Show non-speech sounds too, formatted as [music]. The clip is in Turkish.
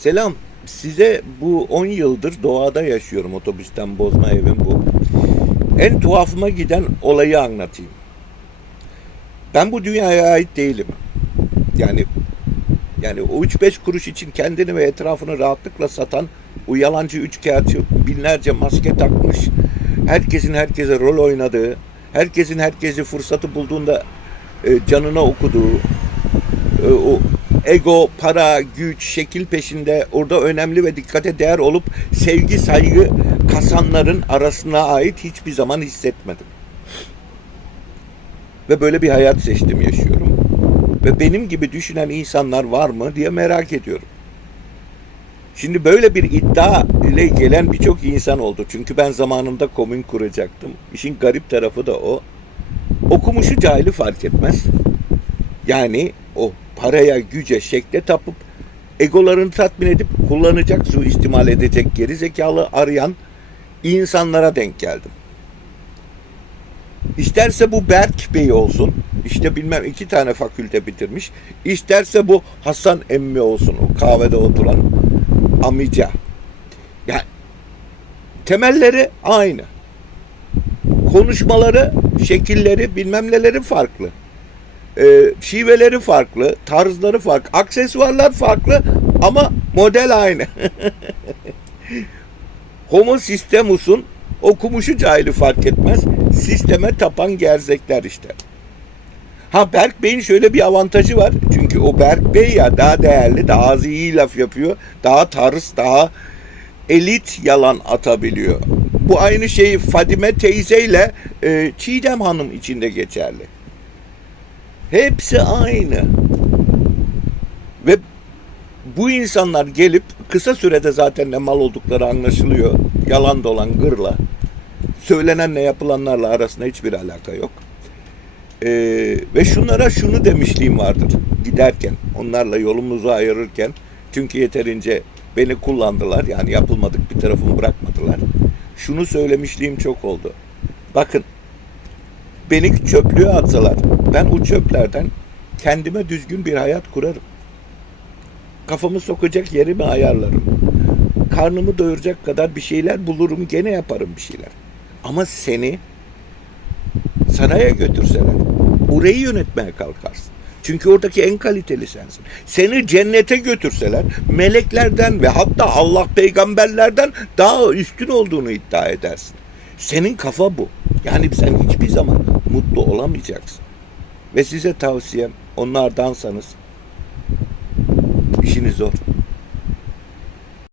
Selam. Size bu 10 yıldır doğada yaşıyorum. Otobüsten bozma evim bu. En tuhafıma giden olayı anlatayım. Ben bu dünyaya ait değilim. Yani yani o 3-5 kuruş için kendini ve etrafını rahatlıkla satan o yalancı üçkağıtçı binlerce maske takmış. Herkesin herkese rol oynadığı, herkesin herkesi fırsatı bulduğunda e, canına okuduğu, e, o ego, para, güç, şekil peşinde orada önemli ve dikkate değer olup sevgi, saygı kasanların arasına ait hiçbir zaman hissetmedim. Ve böyle bir hayat seçtim yaşıyorum. Ve benim gibi düşünen insanlar var mı diye merak ediyorum. Şimdi böyle bir iddia ile gelen birçok insan oldu. Çünkü ben zamanında komün kuracaktım. İşin garip tarafı da o. Okumuşu cahili fark etmez. Yani o paraya, güce, şekle tapıp egolarını tatmin edip kullanacak, suistimal edecek geri zekalı arayan insanlara denk geldim. İsterse bu Berk Bey olsun, işte bilmem iki tane fakülte bitirmiş, isterse bu Hasan Emmi olsun, o kahvede oturan amica. Yani temelleri aynı. Konuşmaları, şekilleri, bilmem neleri farklı. Ee, şiveleri farklı, tarzları farklı, aksesuarlar farklı ama model aynı. [laughs] Homo sistemus'un okumuşu cahili fark etmez. Sisteme tapan gerzekler işte. Ha Berk Bey'in şöyle bir avantajı var. Çünkü o Berk Bey ya daha değerli, daha az iyi laf yapıyor. Daha tarz, daha elit yalan atabiliyor. Bu aynı şey Fadime teyzeyle e, Çiğdem Hanım için de geçerli. Hepsi aynı. Ve bu insanlar gelip kısa sürede zaten ne mal oldukları anlaşılıyor. Yalan dolan gırla. Söylenenle yapılanlarla arasında hiçbir alaka yok. Ee, ve şunlara şunu demişliğim vardır giderken, onlarla yolumuzu ayırırken. Çünkü yeterince beni kullandılar. Yani yapılmadık bir tarafımı bırakmadılar. Şunu söylemişliğim çok oldu. Bakın beni çöplüğe atsalar ben o çöplerden kendime düzgün bir hayat kurarım. Kafamı sokacak yerimi ayarlarım. Karnımı doyuracak kadar bir şeyler bulurum gene yaparım bir şeyler. Ama seni saraya götürseler orayı yönetmeye kalkarsın. Çünkü oradaki en kaliteli sensin. Seni cennete götürseler meleklerden ve hatta Allah peygamberlerden daha üstün olduğunu iddia edersin. Senin kafa bu. Yani sen hiçbir zaman mutlu olamayacaksın. Ve size tavsiyem onlardansanız işiniz zor.